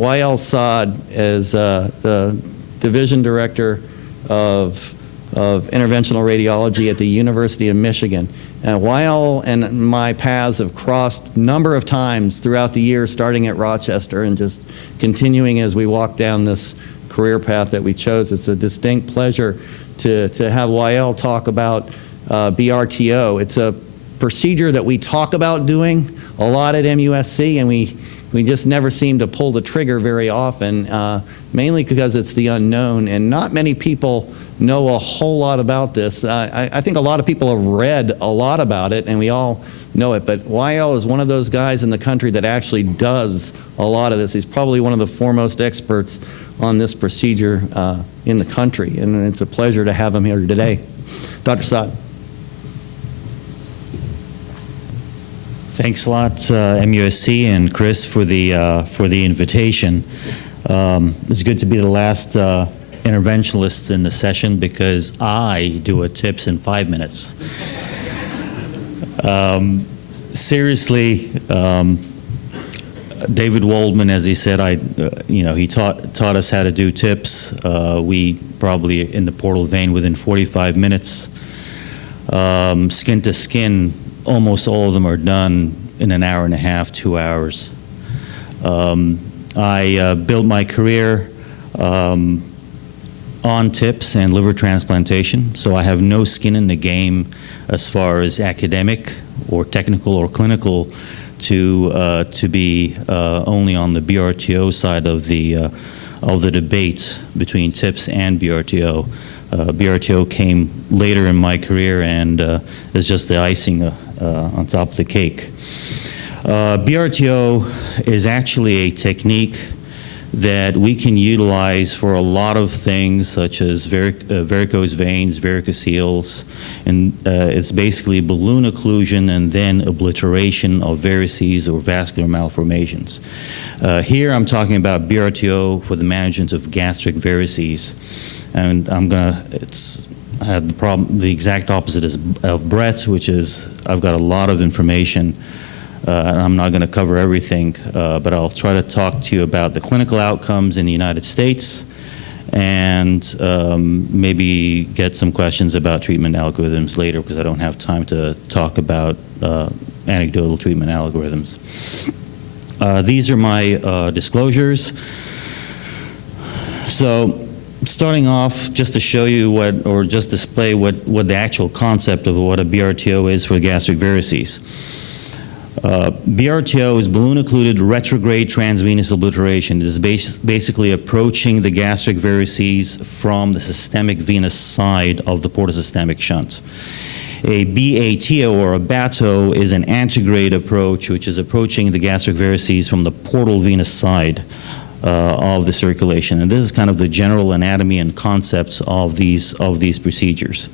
Wael Saad is the Division Director of Interventional Radiology at the University of Michigan. And Wael and my paths have crossed a number of times throughout the year, starting at Rochester and just continuing as we walk down this career path that we chose. It's a distinct pleasure to have Wael talk about BRTO. It's a procedure that we talk about doing a lot at MUSC, and we just never seem to pull the trigger very often, mainly because it's the unknown, and not many people know a whole lot about this. I think a lot of people have read a lot about it, and we all know it, but Wael is one of those guys in the country that actually does a lot of this. He's probably one of the foremost experts on this procedure in the country, and it's a pleasure to have him here today. Dr. Saad. Thanks a lot, MUSC and Chris, for the invitation. It's good to be the last interventionalist in the session because I do a tips in 5 minutes. Seriously, David Waldman, as he said, he taught us how to do tips. We probably in the portal vein within 45 minutes, skin to skin. Almost all of them are done in an hour and a half, 2 hours. I built my career on tips and liver transplantation, so I have no skin in the game as far as academic or technical or clinical to be only on the BRTO side of the debate between tips and BRTO. BRTO came later in my career and is just the icing on top of the cake. BRTO is actually a technique that we can utilize for a lot of things, such as varicose veins, varicoceles, and it's basically balloon occlusion and then obliteration of varices or vascular malformations. Here I'm talking about BRTO for the management of gastric varices. And I have the problem, the exact opposite of Brett's, which is I've got a lot of information, and I'm not going to cover everything, but I'll try to talk to you about the clinical outcomes in the United States and maybe get some questions about treatment algorithms later because I don't have time to talk about anecdotal treatment algorithms. These are my disclosures. So, starting off, just to show you or just display what the actual concept of what a BRTO is for gastric varices. BRTO is balloon-occluded retrograde transvenous obliteration. It is basically approaching the gastric varices from the systemic venous side of the portosystemic shunt. A BATO or a BATO is an antegrade approach, which is approaching the gastric varices from the portal venous side of the circulation. And this is kind of the general anatomy and concepts of these procedures.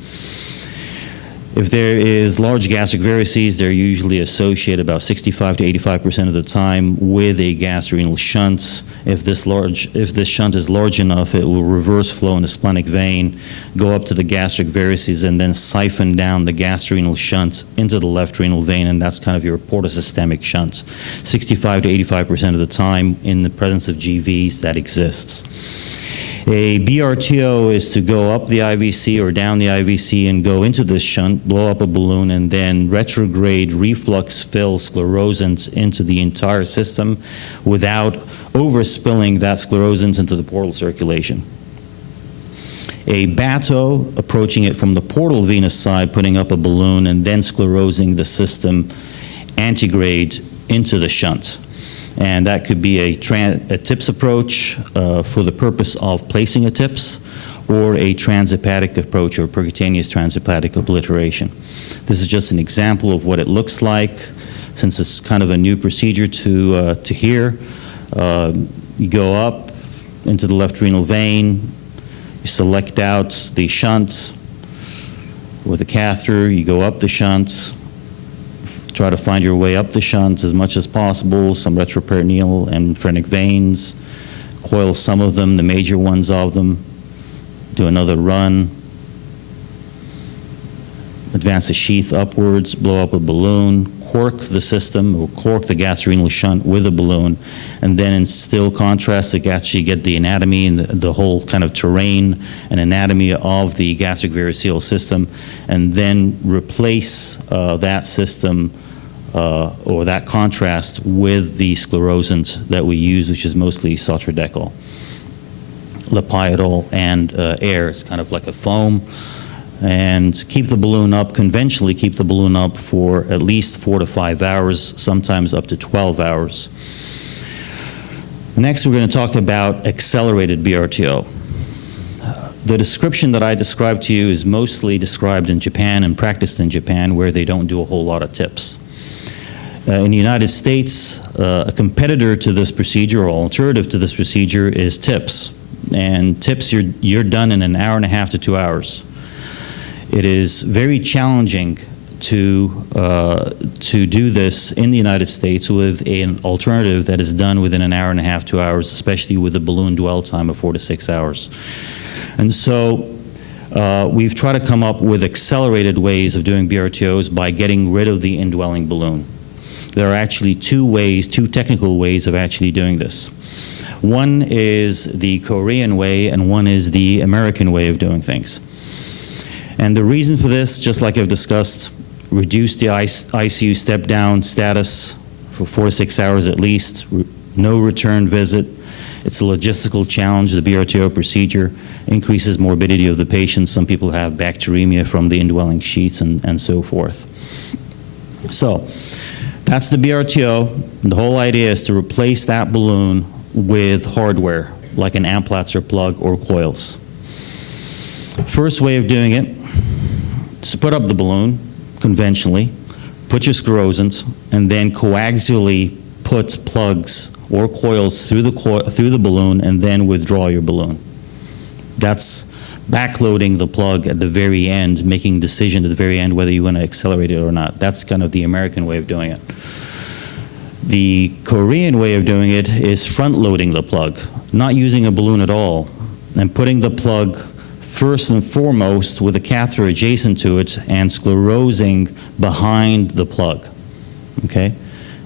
If there is large gastric varices, they're usually associated about 65 to 85% of the time with a gastrorenal shunt. If this shunt is large enough, it will reverse flow in the splenic vein, go up to the gastric varices, and then siphon down the gastrorenal shunt into the left renal vein, and that's kind of your portosystemic shunt. 65 to 85% of the time in the presence of GVs that exists. A BRTO is to go up the IVC or down the IVC and go into this shunt, blow up a balloon, and then retrograde reflux fill sclerosants into the entire system without overspilling that sclerosants into the portal circulation. A BATO, approaching it from the portal venous side, putting up a balloon, and then sclerosing the system antegrade into the shunt. And that could be a TIPS approach for the purpose of placing a TIPS, or a transhepatic approach or percutaneous transhepatic obliteration. This is just an example of what it looks like, since it's kind of a new procedure to hear. You go up into the left renal vein, you select out the shunt with a catheter, you go up the shunt, try to find your way up the shunt as much as possible, some retroperitoneal and phrenic veins, coil some of them, the major ones of them, do another run, advance the sheath upwards, blow up a balloon, cork the system, or cork the gastrorenal shunt with a balloon, and then in still contrast to actually get the anatomy and the whole kind of terrain and anatomy of the gastric variceal system, and then replace that system or that contrast with the sclerosant that we use, which is mostly Sotradecol, Lipiodol, and air. It's kind of like a foam. And keep the balloon up, conventionally keep the balloon up for at least 4 to 5 hours, sometimes up to 12 hours. Next, we're going to talk about accelerated BRTO. The description that I described to you is mostly described in Japan and practiced in Japan, where they don't do a whole lot of tips. In the United States, a competitor to this procedure, or alternative to this procedure, is TIPS. And TIPS, you're done in an hour and a half to 2 hours. It is very challenging to do this in the United States with an alternative that is done within an hour and a half, 2 hours, especially with a balloon dwell time of 4 to 6 hours. And so we've tried to come up with accelerated ways of doing BRTOs by getting rid of the indwelling balloon. There are actually two technical ways of actually doing this. One is the Korean way, and one is the American way of doing things. And the reason for this, just like I've discussed, reduce the ICU step-down status for 4 to 6 hours at least, no return visit. It's a logistical challenge. The BRTO procedure increases morbidity of the patient. Some people have bacteremia from the indwelling sheets and so forth. So that's the BRTO. The whole idea is to replace that balloon with hardware, like an Amplatzer plug or coils. First way of doing it is to put up the balloon conventionally, put your sclerosant, and then coaxially put plugs or coils through the balloon, and then withdraw your balloon. That's backloading the plug at the very end, making a decision at the very end whether you want to accelerate it or not. That's kind of the American way of doing it. The Korean way of doing it is front-loading the plug, not using a balloon at all, and putting the plug first and foremost with a catheter adjacent to it and sclerosing behind the plug, okay?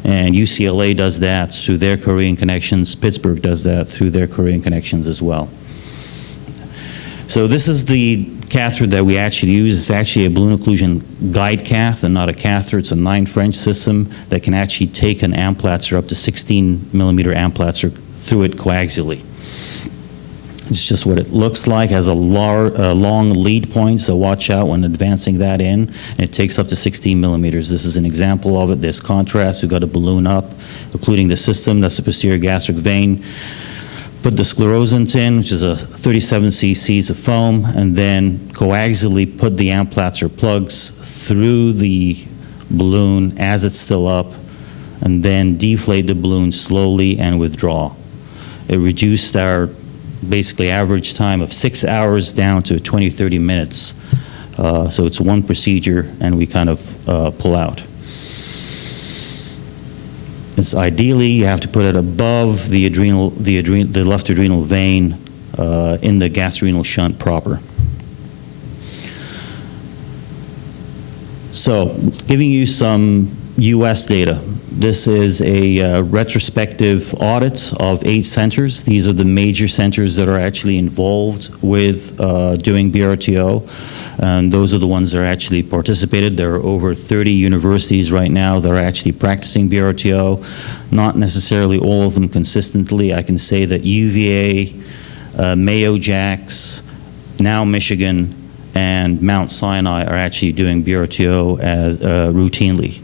And UCLA does that through their Korean connections. Pittsburgh does that through their Korean connections as well. So this is the catheter that we actually use. It's actually a balloon occlusion guide cath and not a catheter. It's a 9 French system that can actually take an Amplatzer up to 16 millimeter Amplatzer through it coaxially. It's just what it looks like. It has a long lead point, so watch out when advancing that in. And it takes up to 16 millimeters. This is an example of it. There's contrast. We've got a balloon up, including the system. That's the posterior gastric vein. Put the sclerosant in, which is a 37 cc's of foam, and then coaxially put the Amplatzer plugs through the balloon as it's still up, and then deflate the balloon slowly and withdraw. It reduced our basically average time of 6 hours down to 20, 30 minutes. So it's one procedure, and we kind of pull out. It's ideally, you have to put it above the left adrenal vein in the gastrorenal shunt proper. So, giving you some US data. This is a retrospective audit of 8 centers. These are the major centers that are actually involved with doing BRTO. And those are the ones that are actually participated. There are over 30 universities right now that are actually practicing BRTO. Not necessarily all of them consistently. I can say that UVA, Mayo Jacks, now Michigan, and Mount Sinai are actually doing BRTO routinely,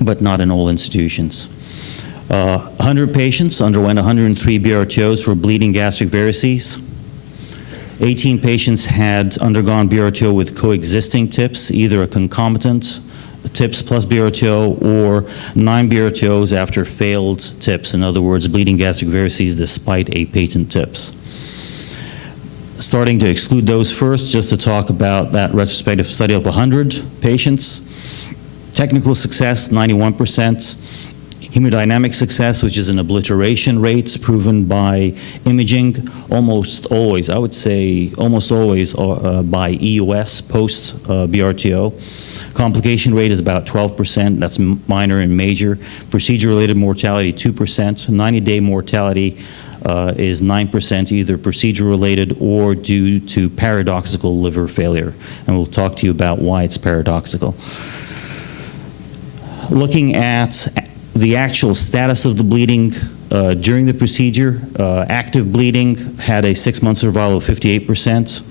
but not in all institutions. 100 patients underwent 103 BRTOs for bleeding gastric varices. 18 patients had undergone BRTO with coexisting TIPS, either a concomitant TIPS plus BRTO or 9 BRTOs after failed TIPS, in other words, bleeding gastric varices despite a patent TIPS. Starting to exclude those first, just to talk about that retrospective study of 100 patients. Technical success, 91%. Hemodynamic success, which is an obliteration rates proven by imaging, almost always, I would say almost always by EUS post BRTO. Complication rate is about 12%, that's minor and major. Procedure-related mortality, 2%. 90-day mortality is 9%, either procedure-related or due to paradoxical liver failure. And we'll talk to you about why it's paradoxical. Looking at the actual status of the bleeding during the procedure, active bleeding had a 6-month survival of 58%.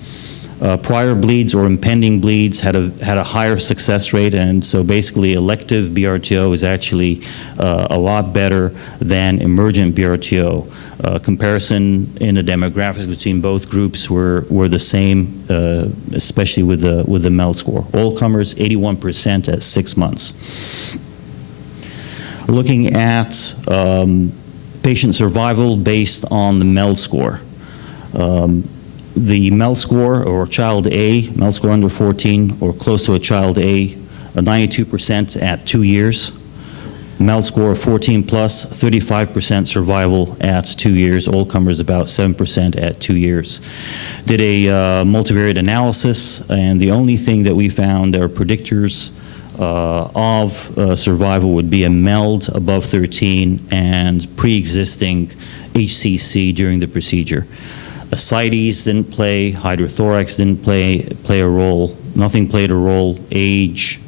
Prior bleeds or impending bleeds had a higher success rate, and so basically elective BRTO is actually a lot better than emergent BRTO. Comparison in the demographics between both groups were the same, especially with the MELD score. All comers, 81% at 6 months. Looking at patient survival based on the MELD score. The MELD score, or child A, MELD score under 14, or close to a child A, 92% at 2 years. MELD score of 14 plus, 35% survival at 2 years. All comers about 7% at 2 years. Did a multivariate analysis, and the only thing that we found are predictors of survival would be a MELD above 13 and pre-existing HCC during the procedure. Ascites didn't play, hydrothorax didn't play a role, nothing played a role, age,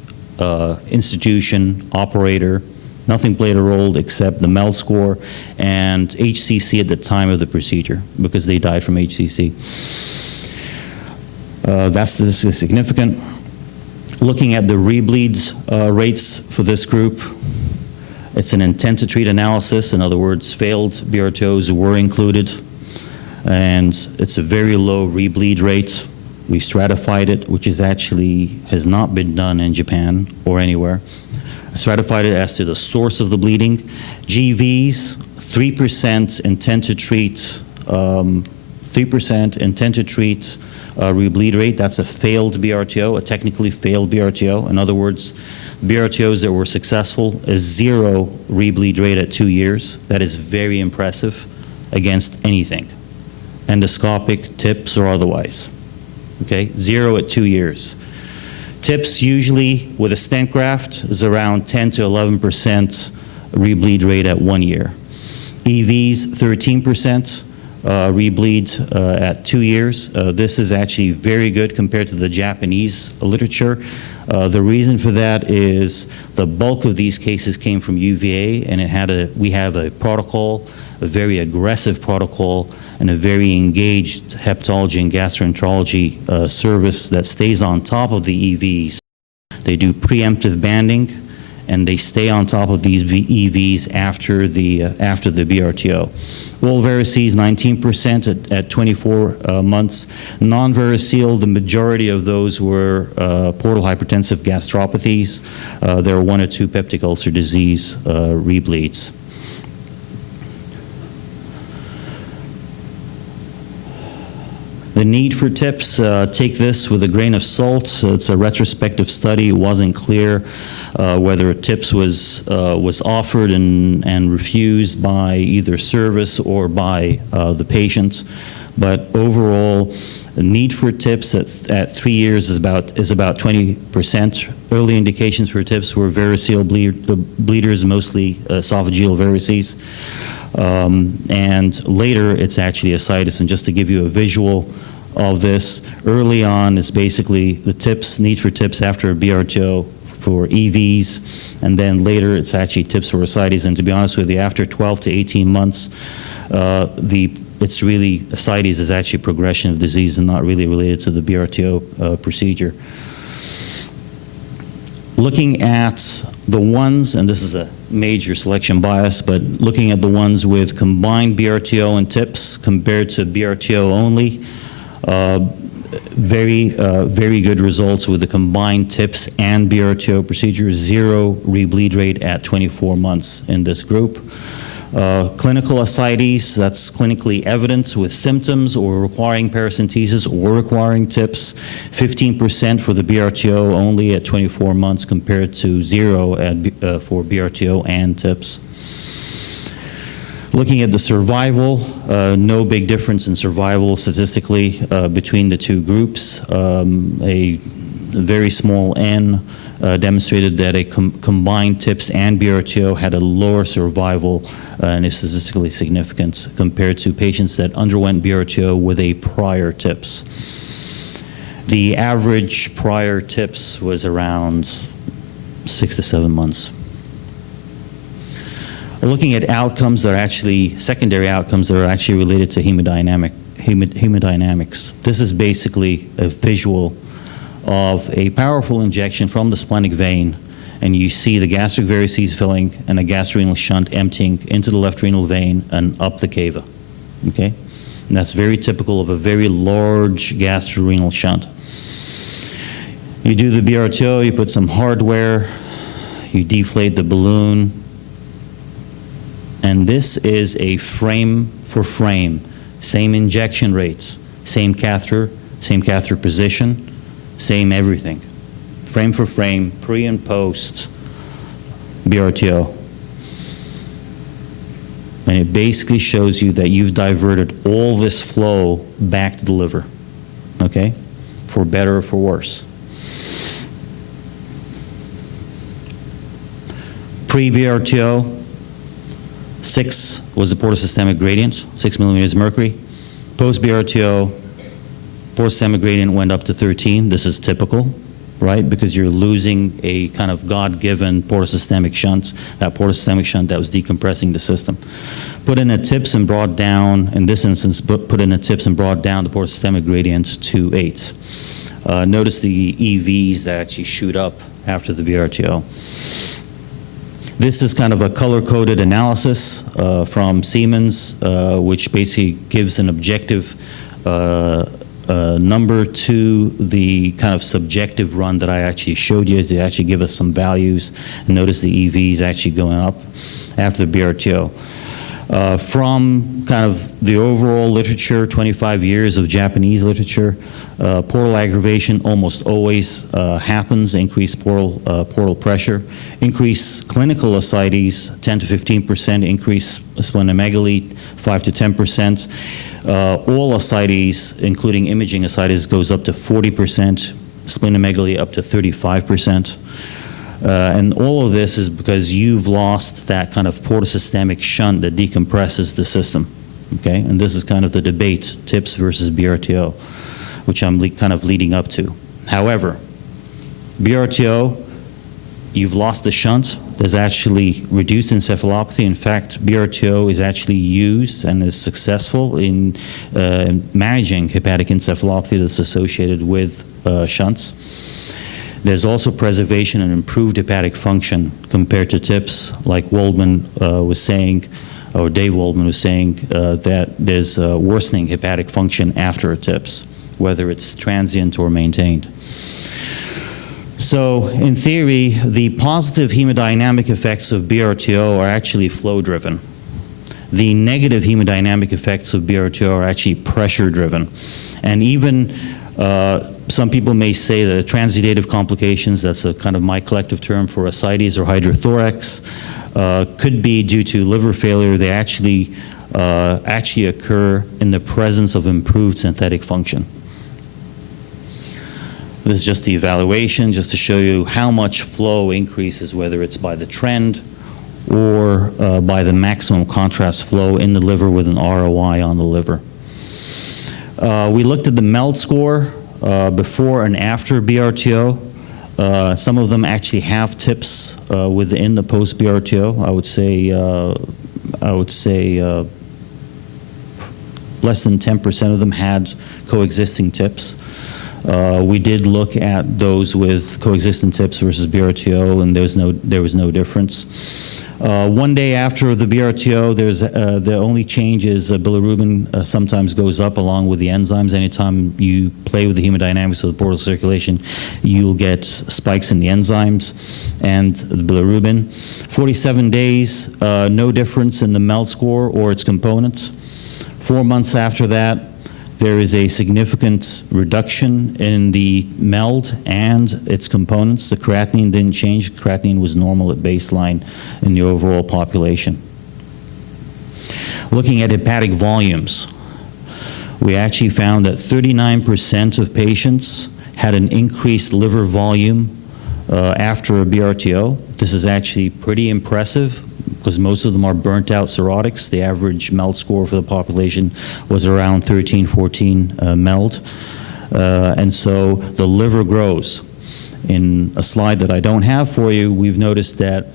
institution, operator, nothing played a role except the MELD score and HCC at the time of the procedure, because they died from HCC. That's significant. Looking at the rebleeds rates for this group, it's an intent to treat analysis. In other words, failed BRTOs were included, and it's a very low rebleed rate. We stratified it, which is actually has not been done in Japan or anywhere. I stratified it as to the source of the bleeding. GVs, 3% intent to treat, 3% intent to treat rebleed rate. That's a failed BRTO, a technically failed BRTO. In other words, BRTOs that were successful is 0 rebleed rate at 2 years. That is very impressive against anything, endoscopic, TIPS, or otherwise. Okay, 0 at 2 years. TIPS usually with a stent graft is around 10 to 11% rebleed rate at 1 year. EVs, 13%. Rebleed at 2 years. This is actually very good compared to the Japanese literature. The reason for that is the bulk of these cases came from UVA, and we have a protocol, a very aggressive protocol, and a very engaged hepatology and gastroenterology service that stays on top of the EVs. They do preemptive banding, and they stay on top of these EVs after the BRTO. All varices, 19% at 24 months. Non-variceal, the majority of those were portal hypertensive gastropathies. There were 1 or 2 peptic ulcer disease rebleeds. The need for TIPS, take this with a grain of salt. It's a retrospective study. It wasn't clear whether TIPS was offered and refused by either service or by the patients. But overall, the need for TIPS at 3 years is about 20%. Early indications for TIPS were variceal bleeders, mostly esophageal varices. And later, it's actually ascites. And just to give you a visual of this, early on, it's basically the TIPS, need for TIPS after a BRTO for EVs, and then later it's actually TIPS for ascites. And to be honest with you, after 12 to 18 months, it's really, ascites is actually progression of disease and not really related to the BRTO procedure. Looking at the ones, and this is a major selection bias, but looking at the ones with combined BRTO and TIPS compared to BRTO only, very good results with the combined TIPS and BRTO procedure, 0 rebleed rate at 24 months in this group. Clinical ascites, that's clinically evident with symptoms or requiring paracentesis or requiring TIPS, 15% for the BRTO only at 24 months compared to 0 for BRTO and TIPS. Looking at the survival, no big difference in survival statistically between the two groups. A very small N demonstrated that a combined TIPS and BRTO had a lower survival and is statistically significant compared to patients that underwent BRTO with a prior TIPS. The average prior TIPS was around 6 to 7 months. Looking at outcomes that are actually, secondary outcomes that are actually related to hemodynamics. This is basically a visual of a powerful injection from the splenic vein, and you see the gastric varices filling and a gastrorenal shunt emptying into the left renal vein and up the cava, okay? And that's very typical of a very large gastrorenal shunt. You do the BRTO, you put some hardware, you deflate the balloon, and this is a frame for frame, same injection rates, same catheter position, same everything. Frame for frame, pre and post BRTO. And it basically shows you that you've diverted all this flow back to the liver, okay? For better or for worse. Pre-BRTO, 6 was the portosystemic gradient, 6 millimeters mercury. Post-BRTO, portosystemic gradient went up to 13. This is typical, right? Because you're losing a kind of God-given portosystemic shunt, that portosystemic shunt that was decompressing the system. Put in a TIPS and brought down, in this instance, put in a TIPS and brought down the portosystemic gradient to 8. Notice the EVs that actually shoot up after the BRTO. This is kind of a color-coded analysis from Siemens, which basically gives an objective number to the kind of subjective run that I actually showed you to actually give us some values. And notice the EVs actually going up after the BRTO. From kind of the overall literature, 25 years of Japanese literature, portal aggravation almost always happens, increased portal pressure, increased clinical ascites, 10 to 15%, increased splenomegaly, 5 to 10%. All ascites, including imaging ascites, goes up to 40%, splenomegaly up to 35%. And all of this is because you've lost that kind of portosystemic shunt that decompresses the system, okay? And this is kind of the debate, TIPS versus BRTO, which I'm kind of leading up to. However, BRTO, you've lost the shunt. There's actually reduced encephalopathy. In fact, BRTO is actually used and is successful in managing hepatic encephalopathy that's associated with shunts. There's also preservation and improved hepatic function compared to TIPS, like Waldman was saying, or Dave Waldman was saying, that there's worsening hepatic function after a TIPS, whether it's transient or maintained. So in theory, the positive hemodynamic effects of BRTO are actually flow-driven. The negative hemodynamic effects of BRTO are actually pressure-driven. And even some people may say that transudative complications, that's a kind of my collective term for ascites or hydrothorax, could be due to liver failure. They actually occur in the presence of improved synthetic function. This is just the evaluation, just to show you how much flow increases, whether it's by the trend or by the maximum contrast flow in the liver with an ROI on the liver. We looked at the MELD score before and after BRTO. Some of them actually have TIPS within the post-BRTO. I would say less than 10% of them had coexisting TIPS. We did look at those with coexistent TIPS versus BRTO, and there was no difference. One day after the BRTO, the only change is bilirubin sometimes goes up along with the enzymes. Anytime you play with the hemodynamics of the portal circulation, you'll get spikes in the enzymes and the bilirubin. 47 days, no difference in the MELD score or its components. 4 months after that, there is a significant reduction in the MELD and its components. The creatinine didn't change. Creatinine was normal at baseline in the overall population. Looking at hepatic volumes, we actually found that 39% of patients had an increased liver volume after a BRTO. This is actually pretty impressive because most of them are burnt out cirrhotics. The average MELD score for the population was around 13, 14 MELD. And so the liver grows. In a slide that I don't have for you, we've noticed that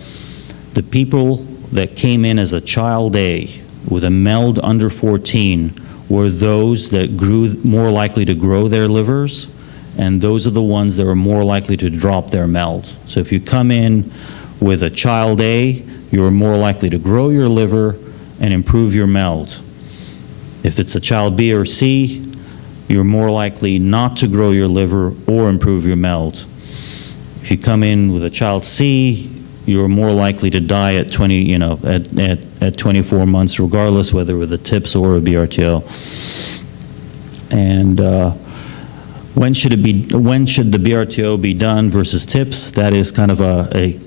the people that came in as a child A with a MELD under 14 were those that grew more likely to grow their livers, and those are the ones that are more likely to drop their MELD. So if you come in with a child A, you're more likely to grow your liver and improve your MELD. If it's a child B or C, you're more likely not to grow your liver or improve your MELD. If you come in with a child C, you're more likely to die at 24 months, regardless whether with a TIPS or a BRTO. And when should the BRTO be done versus TIPS? That is kind of a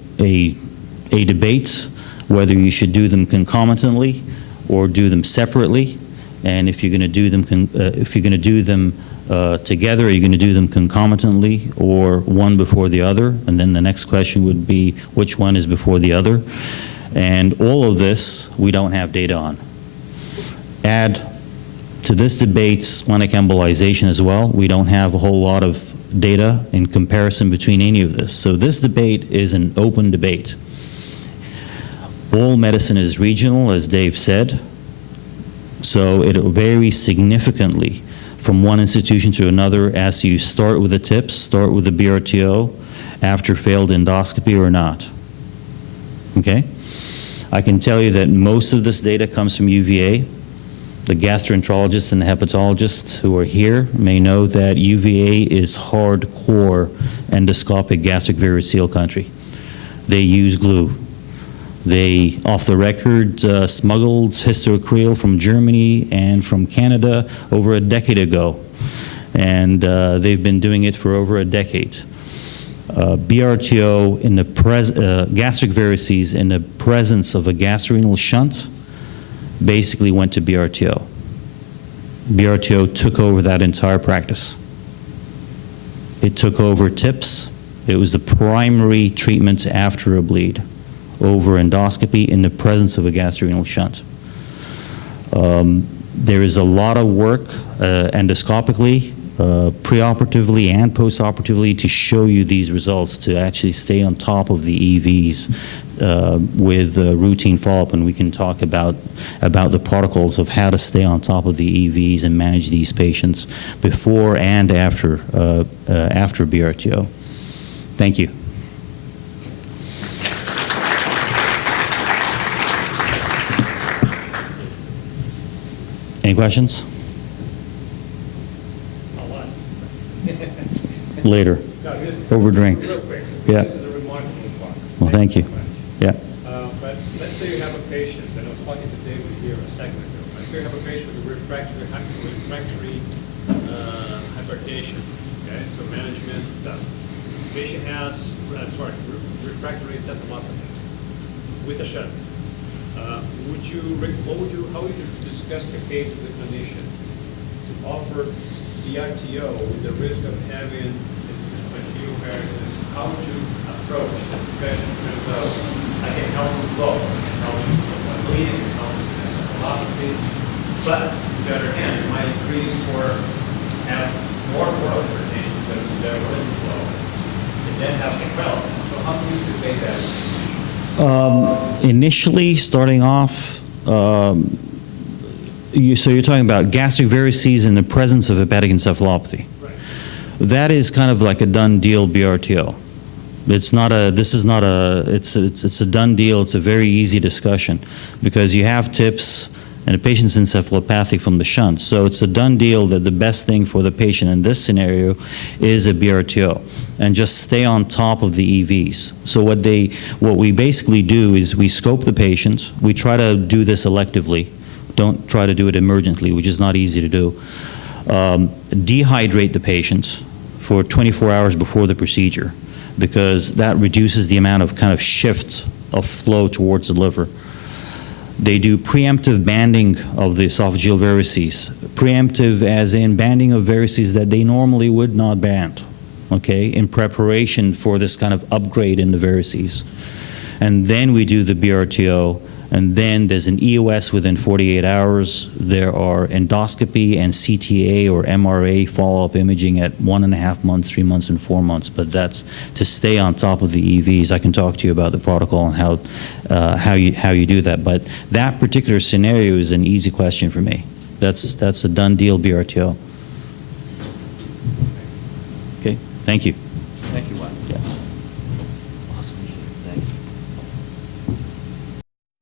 debate, whether you should do them concomitantly or do them separately. And if you're going to do them, together, are you going to do them concomitantly or one before the other? And then the next question would be, which one is before the other? And all of this, we don't have data on. Add to this debate splenic embolization as well. We don't have a whole lot of data in comparison between any of this. So this debate is an open debate. All medicine is regional, as Dave said. So it varies significantly from one institution to another as you start with the TIPS, start with the BRTO, after failed endoscopy or not. Okay? I can tell you that most of this data comes from UVA. The gastroenterologists and the hepatologists who are here may know that UVA is hardcore endoscopic gastric variceal country. They use glue. They, off the record, smuggled hysterochril from Germany and from Canada over a decade ago. And they've been doing it for over a decade. BRTO in the gastric varices in the presence of a gastrorenal shunt basically went to BRTO. BRTO took over that entire practice. It took over TIPS. It was the primary treatment after a bleed over endoscopy in the presence of a gastrorenal shunt. There is a lot of work endoscopically, preoperatively and postoperatively to show you these results, to actually stay on top of the EVs with routine follow-up, and we can talk about the protocols of how to stay on top of the EVs and manage these patients before and after BRTO. Thank you. Any questions? Later. No, over drinks. Real quick. Yeah. This is a remarkable talk. Well, thank you. Yeah. But let's say you have a patient, and I was talking to David here a second ago. Let's say you have a patient with refractory hypertension. Okay, so management stuff. Patient has refractory encephalopathy with a shunt. How would you discuss the case with the clinician to offer BRTO with the risk of having new varices? How would you approach this, especially in terms of I can help with both, I can help with bleeding, I can help with encephalopathy, but on the other hand, it might increase or have more portal hypertension because they're willing to flow, and then have the relevant. So how do you debate that? Initially, starting off, so you're talking about gastric varices in the presence of hepatic encephalopathy. Right. That is kind of like a done deal BRTO. It's a done deal. It's a very easy discussion because you have TIPS and the patient's encephalopathic from the shunt. So it's a done deal that the best thing for the patient in this scenario is a BRTO and just stay on top of the EVs. So what we basically do is we scope the patient. We try to do this electively. Don't try to do it emergently, which is not easy to do. Dehydrate the patient for 24 hours before the procedure because that reduces the amount of kind of shift of flow towards the liver. They do preemptive banding of the esophageal varices. Preemptive as in banding of varices that they normally would not band, okay, in preparation for this kind of upgrade in the varices. And then we do the BRTO, and then there's an EOS within 48 hours. There are endoscopy and CTA or MRA follow-up imaging at 1.5 months, 3 months, and 4 months. But that's to stay on top of the EVs. I can talk to you about the protocol and how you do that. But that particular scenario is an easy question for me. That's a done deal, BRTO. Okay, thank you. Thank you, Wael.